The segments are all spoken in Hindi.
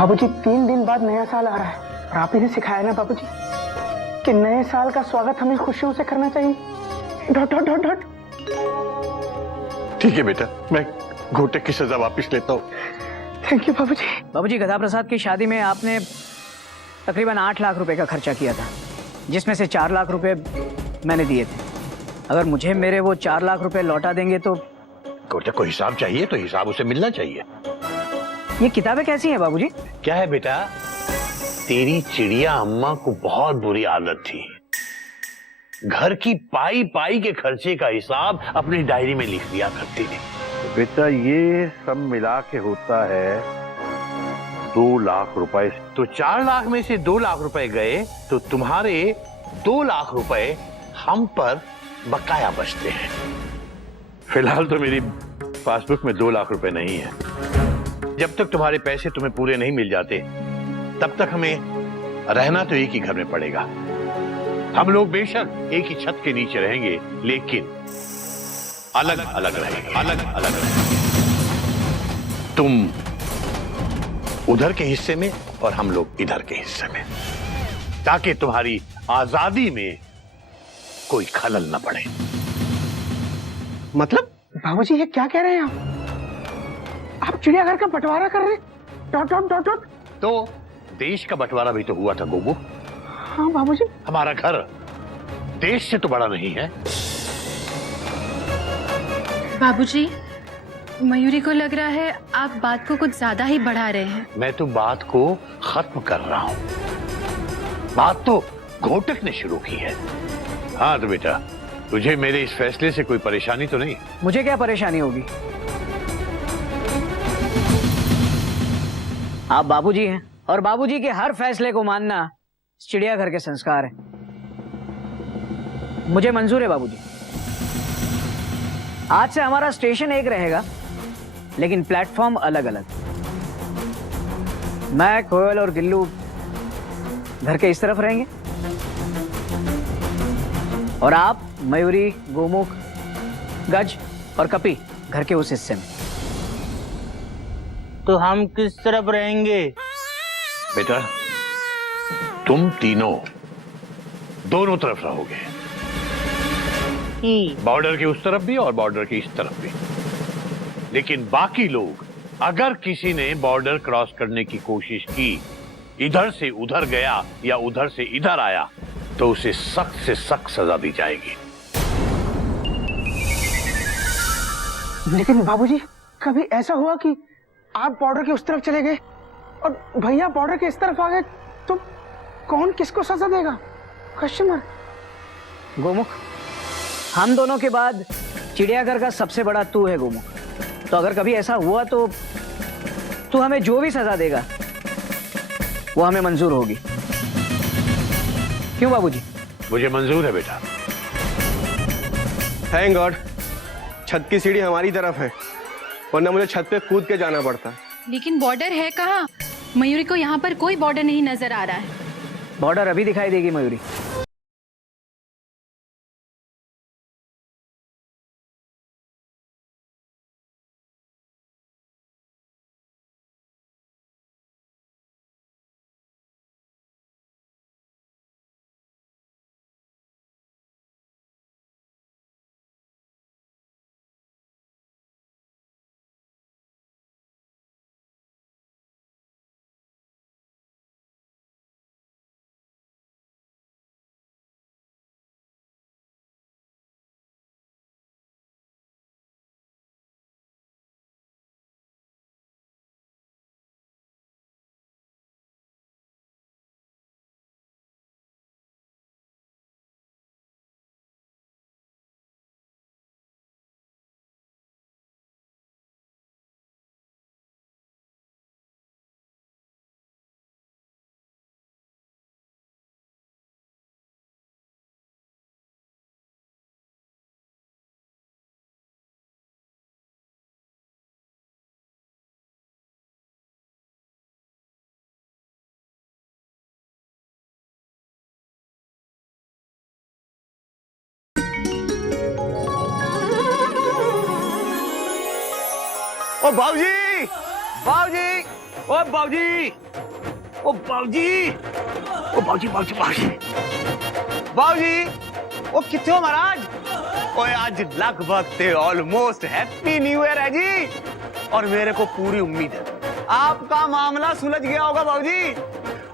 बाबूजी 3 दिन बाद नया साल आ रहा है और आपने सिखाया ना बाबूजी कि नए साल का स्वागत हमें खुशियों से करना चाहिए। Dot dot dot dot. ठीक है बेटा, मैं घोटे की सजा वापस लेता हूँ। थैंक यू बाबूजी। बाबूजी, गधा प्रसाद की शादी में आपने तकरीबन 8 लाख रुपए का खर्चा किया था, जिसमें से 4 लाख रुपए मैंने दिए थे। अगर मुझे मेरे वो 4 लाख रुपए लौटा देंगे तो। घोटे को हिसाब चाहिए तो हिसाब उसे मिलना चाहिए। ये किताबें कैसी हैं बाबूजी? क्या है बेटा, तेरी चिड़िया अम्मा को बहुत बुरी आदत थी। घर की पाई पाई के खर्चे का हिसाब अपनी डायरी में लिख दिया करती थी। बेटा ये सब मिला के होता है 2 लाख रुपए। तो 4 लाख में से 2 लाख रुपए गए तो तुम्हारे 2 लाख रुपए हम पर बकाया बचते हैं। फिलहाल तो मेरी पासबुक में 2 लाख रुपए नहीं है। जब तक तुम्हारे पैसे तुम्हें पूरे नहीं मिल जाते तब तक हमें रहना तो एक ही घर में पड़ेगा। हम लोग बेशक एक ही छत के नीचे रहेंगे, लेकिन अलग अलग रहेंगे, अलग अलग रहेंगे। तुम उधर के हिस्से में और हम लोग इधर के हिस्से में, ताकि तुम्हारी आजादी में कोई खलल न पड़े। मतलब बाबूजी ये क्या कह रहे हैं आप चिड़ियाघर का बंटवारा कर रहे हैं? Dot dot dot dot. तो देश का बंटवारा भी तो हुआ था गोगो। हाँ बाबूजी। हमारा घर देश से तो बड़ा नहीं है। बाबूजी, मयूरी को लग रहा है आप बात को कुछ ज्यादा ही बढ़ा रहे हैं। मैं तो बात को खत्म कर रहा हूं। बात तो घोटक ने शुरू की है। हाँ तो बेटा, तुझे मेरे इस फैसले से कोई परेशानी तो नहीं? मुझे क्या परेशानी होगी? आप बाबूजी हैं और बाबूजी के हर फैसले को मानना चिड़ियाघर के संस्कार है। मुझे मंजूर है बाबूजी। आज से हमारा स्टेशन एक रहेगा, लेकिन प्लेटफॉर्म अलग अलग। मैं, कोयल और गिल्लू घर के इस तरफ रहेंगे और आप, मयूरी, गोमुख, गज और कपी घर के उस हिस्से में। तो हम किस तरफ रहेंगे? बेटा तुम तीनों दोनों तरफ रहोगे, बॉर्डर के उस तरफ भी और बॉर्डर के इस तरफ भी। लेकिन बाकी लोग, अगर किसी ने बॉर्डर क्रॉस करने की कोशिश की, इधर से उधर गया या उधर से इधर आया, तो उसे सख्त से सख्त सजा दी जाएगी। लेकिन बाबूजी कभी ऐसा हुआ कि आप बॉर्डर के उस तरफ चले गए और भैया बॉर्डर के इस तरफ आ गए, तो कौन किसको सजा देगा? Question mark. गोमुख, हम दोनों के बाद चिड़ियाघर का सबसे बड़ा तू है गोमुख। तो अगर कभी ऐसा हुआ तो तू हमें जो भी सजा देगा वो हमें मंजूर होगी। क्यों बाबूजी? मुझे मंजूर है बेटा। थैंक गॉड छत की सीढ़ी हमारी तरफ है, वरना मुझे छत पे कूद के जाना पड़ता। लेकिन बॉर्डर है कहाँ? मयूरी को यहाँ पर कोई बॉर्डर नहीं नजर आ रहा है। बॉर्डर अभी दिखाई देगी मयूरी। ओ बाबूजी, बाबूजी, ओ बाबूजी, ओ बाबूजी, ओ बाबूजी, बाबूजी, बाबूजी, बाबूजी, ओ किथे हो महाराज? ओए आज लगभग ते ऑलमोस्ट हैप्पी न्यू ईयर है जी, और मेरे को पूरी उम्मीद है आपका मामला सुलझ गया होगा बाबूजी।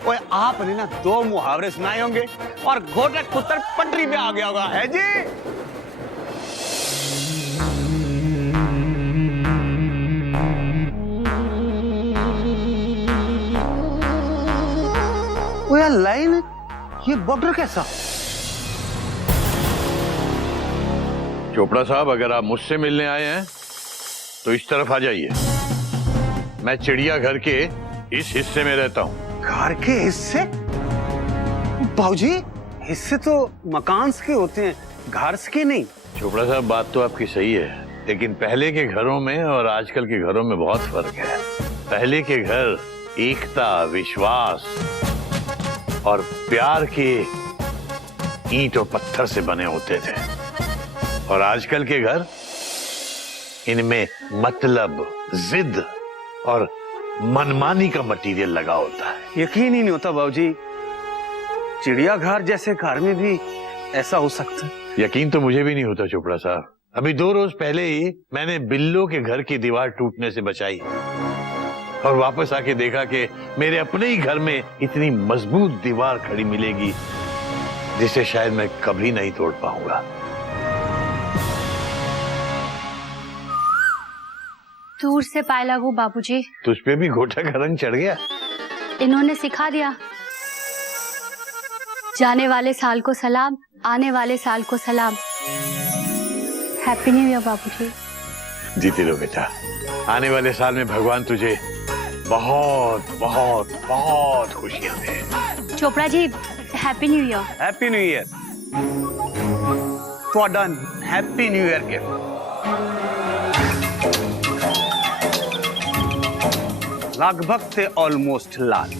ओए आपने ना 2 मुहावरे सुनाए होंगे और घोटक पुत्र पटरी पे आ गया होगा, है जी? वो यार लाइन, ये बॉर्डर कैसा? चोपड़ा साहब, अगर आप मुझसे मिलने आए हैं तो इस तरफ आ जाइए। मैं चिड़ियाघर के इस हिस्से में रहता हूँ। घर के हिस्से? बाबूजी, हिस्से तो मकान के होते हैं, घर के नहीं। चोपड़ा साहब, बात तो आपकी सही है, लेकिन पहले के घरों में और आजकल के घरों में बहुत फर्क है। पहले के घर एकता, विश्वास और प्यार के ईंट और पत्थर से बने होते थे, और आजकल के घर इनमें मतलब, जिद और मनमानी का मटेरियल लगा होता है। यकीन ही नहीं होता बाबूजी, चिड़ियाघर जैसे घर में भी ऐसा हो सकता है। यकीन तो मुझे भी नहीं होता चोपड़ा साहब। अभी 2 रोज पहले ही मैंने बिल्लो के घर की दीवार टूटने से बचाई, और वापस आके देखा कि मेरे अपने ही घर में इतनी मजबूत दीवार खड़ी मिलेगी जिसे शायद मैं कभी नहीं तोड़ पाऊंगा। दूर से पाए लागू बाबूजी। तुझ पे भी घोटा का रंग चढ़ गया? इन्होंने सिखा दिया, जाने वाले साल को सलाम, आने वाले साल को सलाम। हैप्पी न्यू ईयर बाबूजी। जीते रहो बेटा। आने वाले साल में भगवान तुझे बहुत बहुत बहुत खुशियां दे। Chopra ji, happy new year. Happy new year. ਤੁਹਾਡਾ हैप्पी न्यू ईयर गिफ्ट। लगभग से ऑलमोस्ट लाल।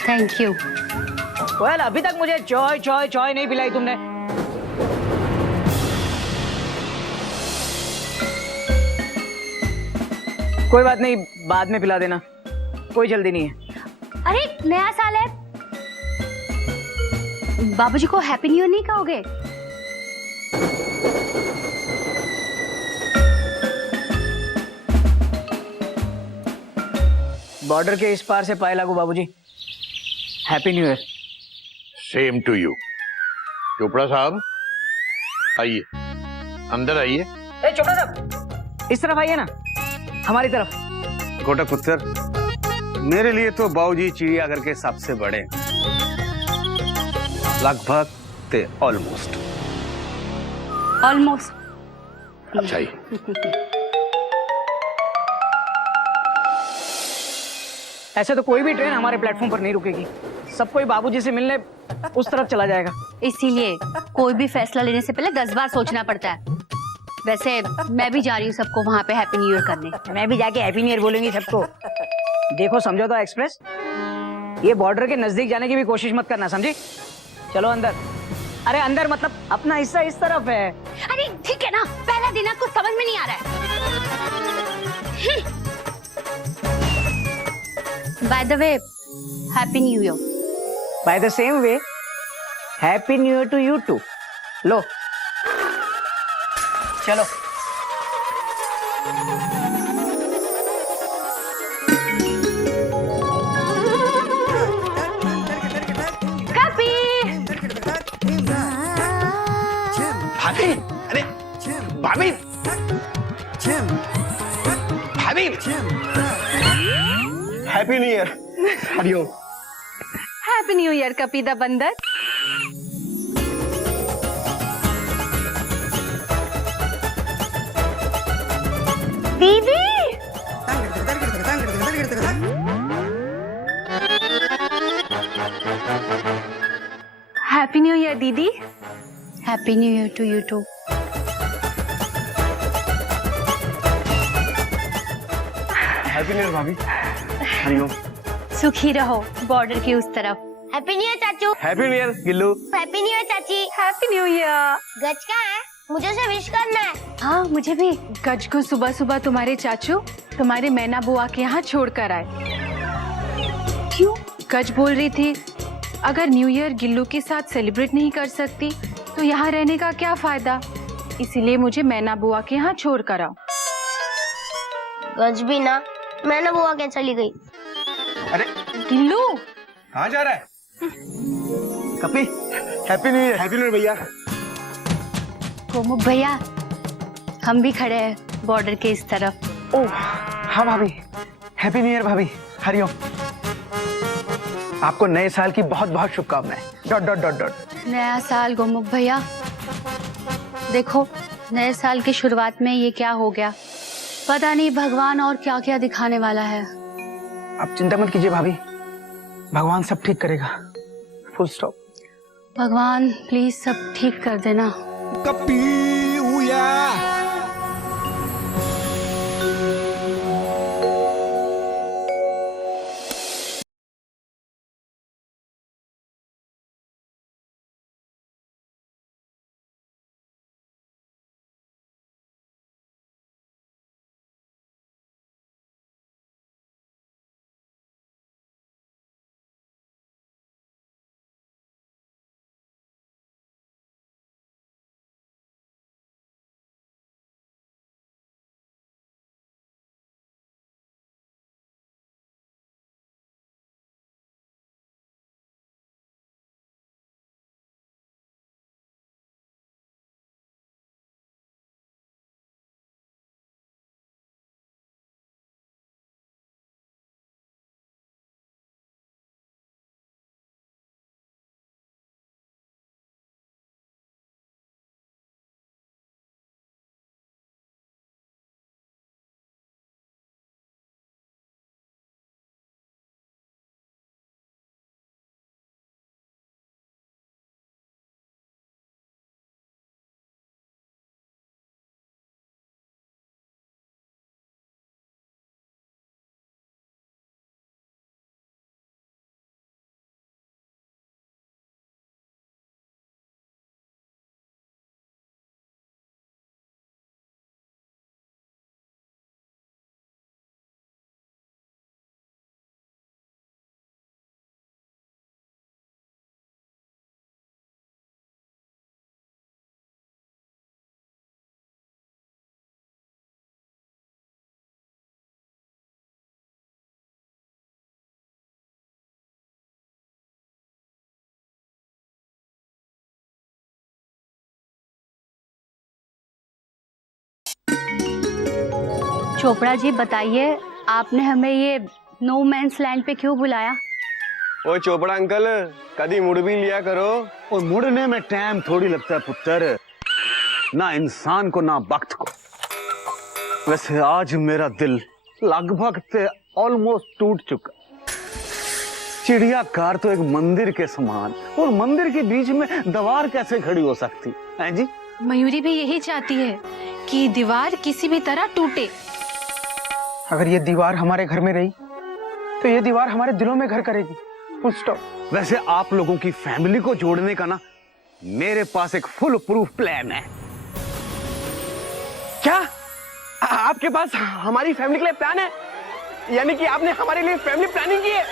Thank you. वेल, अभी तक मुझे चाय चाय चाय नहीं पिलाई तुमने। कोई बात नहीं, बाद में पिला देना, कोई जल्दी नहीं है। अरे नया साल है, बाबूजी को हैप्पी न्यू ईयर नहीं कहोगे? बॉर्डर के इस पार से पाए लागू बाबूजी। Happy new year. Same to you. Chopra साहब, आइए, अंदर आइए। ए चोपड़ा साहब, इस तरफ आइए ना, हमारी तरफ। घोटक पुत्र, मेरे लिए तो बाबूजी चिड़ियाघर के सबसे बड़े, लगभग ते ऑलमोस्ट। ऑलमोस्ट। अच्छा ही। ऐसे तो कोई भी ट्रेन हमारे प्लेटफॉर्म पर नहीं रुकेगी, सब कोई बाबूजी से मिलने उस तरफ चला जाएगा। इसीलिए कोई भी फैसला लेने से पहले 10 बार सोचना पड़ता है। वैसे मैं भी जा रही हूँ सबको वहाँ पे हैप्पी न्यू ईयर करने। मैं भी जाके हैप्पी न्यू ईयर बोलूंगी सबको। देखो समझौता एक्सप्रेस, ये बॉर्डर के नजदीक जाने की भी कोशिश मत करना, समझी? चलो अंदर। अरे अंदर मतलब अपना हिस्सा इस तरफ है। अरे ठीक है ना, पहला दिन है, कुछ समझ में नहीं आ रहा है। By the way, happy new year. By the same way, happy new year to you too. लो चलो। भाभी, अरे भाभी, भाभी, हैप्पी न्यू ईयर। हरिओम। हैप्पी न्यू ईयर कपीदा बंदर। दीदी, हैप्पी न्यू ईयर दीदी। Happy new year to you too. Happy new year भाभी। हरिओम। सुखी रहो बॉर्डर की उस तरफ। हैप्पी न्यू ईयर चाचू। हैप्पी न्यू ईयर गिल्लू। हैप्पी न्यू ईयर चाची। Happy new year. गज का है? मुझे उसे विश करना है। हाँ मुझे भी। गज को सुबह सुबह तुम्हारे चाचू तुम्हारे मैना बुआ के यहाँ छोड़ कर आए। क्यों? गज बोल रही थी अगर न्यू ईयर गिल्लू के साथ सेलिब्रेट नहीं कर सकती तो यहाँ रहने का क्या फायदा, इसीलिए मुझे मैना बुआ के यहाँ छोड़ कर आओ। गज भी ना, मैंने बुआ के चली गई। अरे गिल्लू कहाँ जा रहा है? कपी, happy new year. Happy new year भैया। गोमुख भैया, हम भी खड़े हैं बॉर्डर के इस तरफ। ओह हाँ भाभी, हैप्पी न्यू ईयर भाभी। हरिओम। आपको नए साल की बहुत बहुत शुभकामनाएं। Dot dot dot dot. नया साल गोमुख भैया, देखो नए साल की शुरुआत में ये क्या हो गया, पता नहीं भगवान और क्या क्या दिखाने वाला है। आप चिंता मत कीजिए भाभी, भगवान सब ठीक करेगा। Full stop. भगवान प्लीज सब ठीक कर देना। चोपड़ा जी बताइए, आपने हमें ये नो मैंस लैंड पे क्यों बुलाया? ओ चोपड़ा अंकल, कभी मुड़ भी लिया करो। और मुड़ने में टाइम थोड़ी लगता है पुत्र, ना इंसान को ना वक्त को। वैसे आज मेरा दिल लगभग से ऑलमोस्ट टूट चुका। चिड़ियाघर तो एक मंदिर के समान, और मंदिर के बीच में दीवार कैसे खड़ी हो सकती है जी? मयूरी भी यही चाहती है कि दीवार किसी भी तरह टूटे। अगर ये दीवार हमारे घर में रही तो ये दीवार हमारे दिलों में घर करेगी। Full stop. वैसे आप लोगों की फैमिली को जोड़ने का ना मेरे पास एक फुल प्रूफ प्लान है। क्या आपके पास हमारी फैमिली के लिए प्लान है? यानी कि आपने हमारे लिए फैमिली प्लानिंग की है?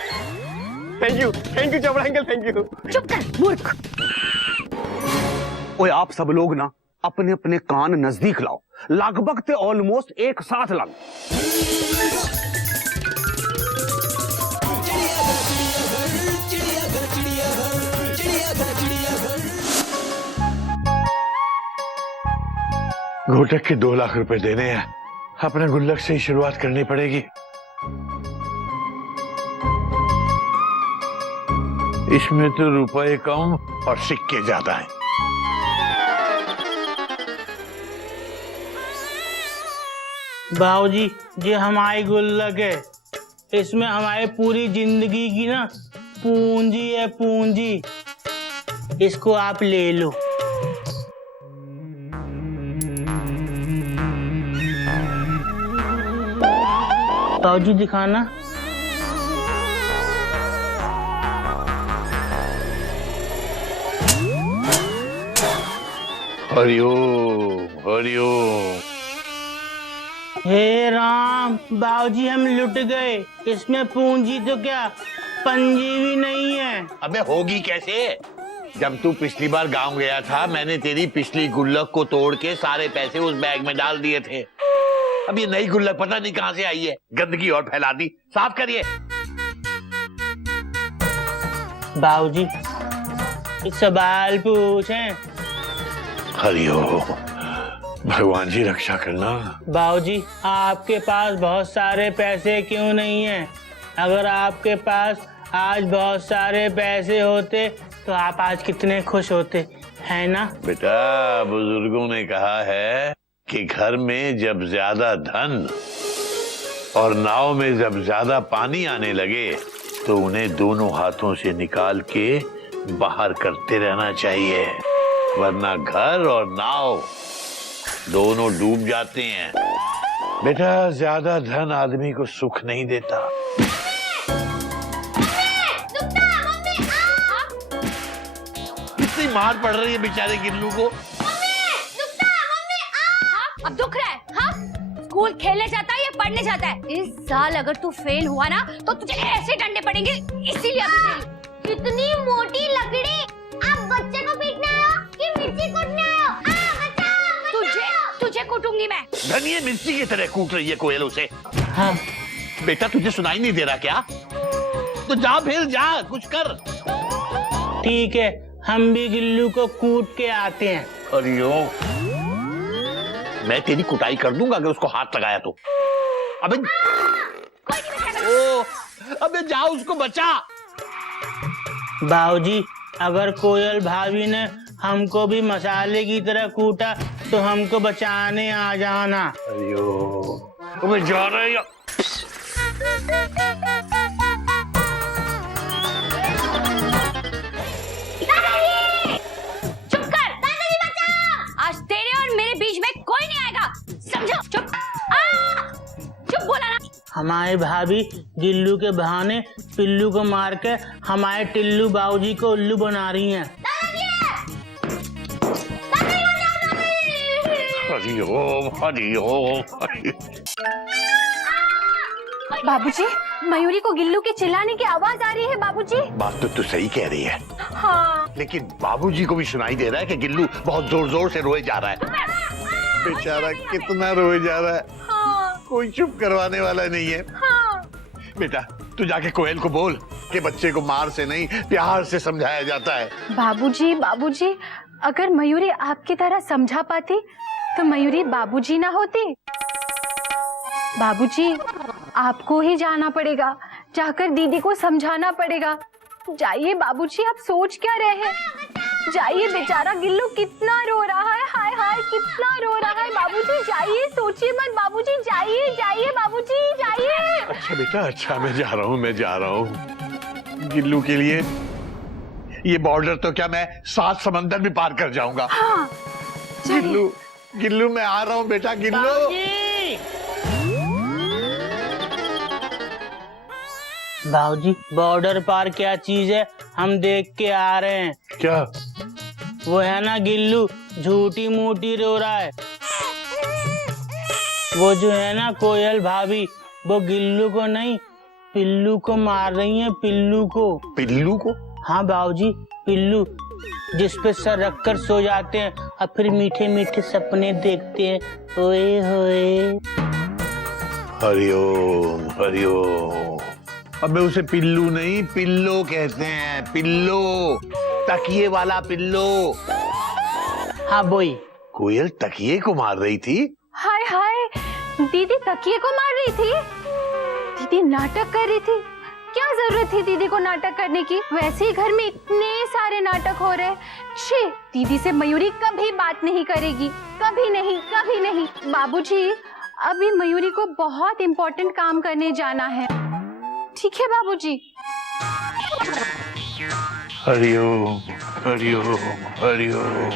Thank you Chopra uncle, thank you. चुप कर मूर्ख। ओए आप सब लोग ना अपने अपने कान नजदीक लाओ, लगभग ते ऑलमोस्ट एक साथ लाओ। घोटक के 2 लाख रुपए देने हैं, अपने गुल्लक से ही शुरुआत करनी पड़ेगी। इसमें तो रुपए कम और सिक्के ज्यादा हैं। बाबूजी, ये हमारी गुल्लक है, इसमें हमारी पूरी जिंदगी की ना पूंजी है, पूंजी। इसको आप ले लो। बाबूजी दिखाना। हरिओम हरिओम। हे राम, बाबूजी हम लुट गए। इसमें पूंजी तो क्या पंजी भी नहीं है। अबे होगी कैसे? जब तू पिछली बार गांव गया था, मैंने तेरी पिछली गुल्लक को तोड़ के सारे पैसे उस बैग में डाल दिए थे। अब ये नई गुल्लक पता नहीं कहां से आई है, गंदगी और फैला दी। साफ करिए। बाबूजी एक सवाल पूछें? हरिओम, भगवान जी रक्षा करना। बाबूजी आपके पास बहुत सारे पैसे क्यों नहीं हैं? अगर आपके पास आज बहुत सारे पैसे होते तो आप आज कितने खुश होते, है ना? बेटा, बुजुर्गों ने कहा है कि घर में जब ज्यादा धन और नाव में जब ज्यादा पानी आने लगे तो उन्हें दोनों हाथों से निकाल के बाहर करते रहना चाहिए, वरना घर और नाव दोनों डूब जाते हैं। बेटा, ज्यादा धन आदमी को सुख नहीं देता। कितनी मार पड़ रही है बेचारे गिल्लू को। अब दुख रहा है? हाँ? स्कूल खेलने जाता है या पढ़ने जाता है? इस साल अगर तू फेल हुआ ना तो तुझे ऐसे डंडे पड़ेंगे, इसीलिए अभी कितनी मोटी लकड़ी। आप बच्चे को पीटने आए हो कि मिर्ची कूटने आए हो? तुझे कूटूंगी मैं। धनिये मिर्ची की तरह कूट रही है कोयल उसे। हाँ। बेटा, तुझे सुनाई नहीं दे रहा क्या? तो जा, फिर जा, कुछ कर। ठीक है, हम भी गिल्लू को कूट के आते हैं। हरिओम, मैं तेरी कुटाई कर दूंगा अगर उसको हाथ लगाया तो। अबे अबे जा, उसको बचा। बाबूजी, अगर कोयल भाभी ने हमको भी मसाले की तरह कूटा तो हमको बचाने आ जाना। हरिओम, मैं जा रहा है। चुप कर। दादाजी बचाओ। आज तेरे और मेरे बीच में कोई नहीं आएगा, समझो? चुप। चुप बोला ना। हमारी भाभी गिल्लू के बहाने पिल्लू को मार के हमारे टिल्लू बाबूजी को उल्लू बना रही हैं। हरिओम हरिओम। बाबूजी, मयूरी को गिल्लू के चिल्लाने की आवाज आ रही है बाबूजी। बात तो तू सही कह रही है। हाँ। लेकिन बाबूजी को भी सुनाई दे रहा है कि गिल्लू बहुत जोर जोर से रोए जा रहा है। बेचारा कितना रोए जा रहा है। हाँ। कोई चुप करवाने वाला नहीं है। हाँ। बेटा, तू जाके कोयल को बोल कि बच्चे को मार से नहीं प्यार से समझाया जाता है। बाबूजी, अगर मयूरी आपकी तरह समझा पाती तो मयूरी बाबूजी ना होती। बाबूजी, आपको ही जाना पड़ेगा, जाकर दीदी को समझाना पड़ेगा। जाइए बाबूजी, आप सोच क्या रहे हैं? जाइए, बेचारा गिल्लू कितना रो रहा है। हाय हाय, कितना रो रहा है। बाबूजी जाइए, सोचिए मत। बाबूजी जाइए बाबूजी जाइए। अच्छा बेटा, अच्छा, मैं जा रहा हूँ। गिल्लू के लिए ये बॉर्डर तो क्या मैं 7 समंदर भी पार कर जाऊंगा। हाँ, गिल्लू मैं आ रहा हूँ बेटा। गिल्लू, बाबूजी, बॉर्डर पार क्या चीज है हम देख के आ रहे हैं। क्या? वो है ना गिल्लू, झूठी मूठी रो रहा है। वो जो है ना कोयल भाभी, वो गिल्लू को नहीं पिल्लू को मार रही है। पिल्लू को? हाँ बाबूजी, पिल्लू जिस पे सर रखकर सो जाते हैं और फिर मीठे मीठे सपने देखते हैं। ओए होए। हरिओम हरिओम। अबे उसे पिल्लू नहीं, पिल्लो कहते हैं। पिल्लो, तकिए वाला पिल्लो। हाँ बोई। कोयल तकिए को मार रही थी। हाय हाय, दीदी तकिए को मार रही थी। दीदी नाटक कर रही थी। क्या जरूरत थी दीदी को नाटक करने की? वैसे ही घर में इतने सारे नाटक हो रहे। छी, दीदी से मयूरी कभी बात नहीं करेगी। कभी नहीं। बाबूजी, अभी मयूरी को बहुत इम्पोर्टेंट काम करने जाना है। ठीक है बाबूजी। हरिओम हरिओम हरिओम।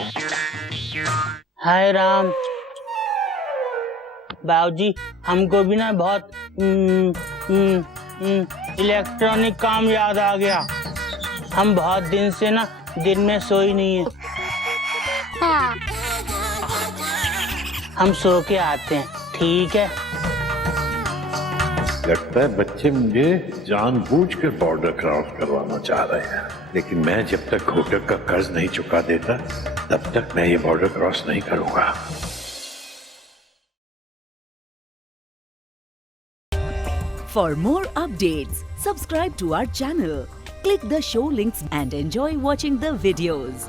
हाय राम। बाबूजी, हमको भी ना बहुत इलेक्ट्रॉनिक काम याद आ गया। हम बहुत दिन से ना दिन में सोई नहीं है। हाँ। हम सो के आते हैं, ठीक है? लगता है बच्चे मुझे जानबूझकर बॉर्डर क्रॉस करवाना चाह रहे हैं, लेकिन मैं जब तक घोटक का कर्ज नहीं चुका देता तब तक मैं ये बॉर्डर क्रॉस नहीं करूंगा। For more updates, subscribe to our channel, click the show links and enjoy watching the videos.